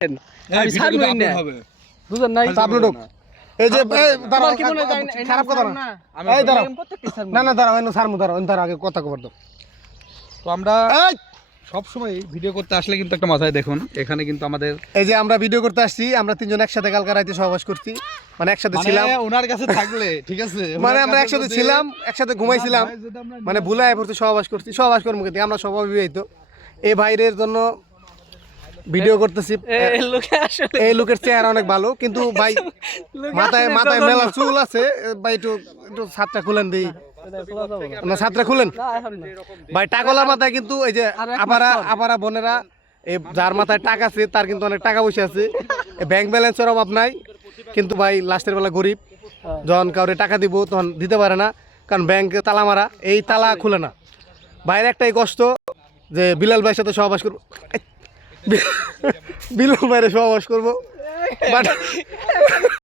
আমি ছাড়বই না বুঝেন নাই আপলোড হোক এই যে দাঁড়াও কি মনে যায় খারাপ কথা না এই দাঁড়াও না না দাঁড়াও এনে সারমু দাঁড়াও এনে আগে কথা কবার দাও তো আমরা সব সময় ভিডিও করতে আসলে কিন্তু একটা মাথায় দেখুন এখানে কিন্তু আমাদের এই যে আমরা ভিডিও করতে আসছি আমরা তিনজন একসাথে কালকে রাতে সহবাস করছি মানে একসাথে ছিলাম ওনার কাছে থাকলে ঠিক আছে মানে আমরা একসাথে ছিলাম একসাথে ঘুমাইছিলাম মানে ভুলায় পড়তে সহবাস করছি সহবাস কর্ম করতে আমরা সব অবিবাহিত এই ভাইরের জন্য ভিডিও করতেছি এই লোকের চেহারা অনেক ভালো কিন্তু ভাই মাথায় মাথায় মেলা চুল আছে ভাই একটু একটু ছাত্রা খুলেন দিই না ছাত্রা খুলেন ভাই টাকলার মাথায় কিন্তু এই যে আপারা বোনেরা এই যার মাথায় টাকা আছে তার কিন্তু অনেক টাকা পয়সা আছে ব্যাংক ব্যালেন্সের অভাব নাই কিন্তু ভাই লাস্টের বেলা গরিব যখন কাউরে টাকা দিব তখন দিতে পারে না কারণ ব্যাংকে তালা মারা এই তালা খুলে না বাইরে একটাই কষ্ট যে বিলাল ভাইয়ের সাথে সহবাস করবো বিলাল ভাইয়ের সহবাস করবো বাট